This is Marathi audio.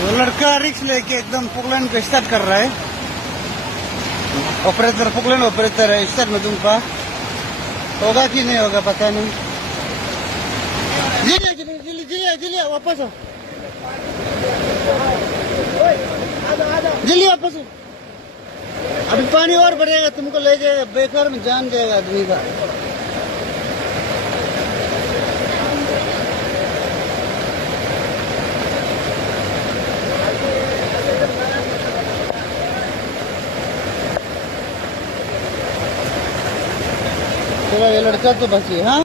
वो लड़का रिक्स लेके एकदम पुकलन पे स्टार्ट कर रहा है। ऑपरेटर पुकलन ऑपरेटर है, स्टार्ट में दूंगा, होगा कि नहीं होगा पता नहीं। जिले वापस आओ, जल्दी वापस आओ। अभी पानी और बढ़ेगा, तुमको ले जाएगा, बेकार में जान जाएगा आदमी का। चलो ये लड़का तो बची, हाँ।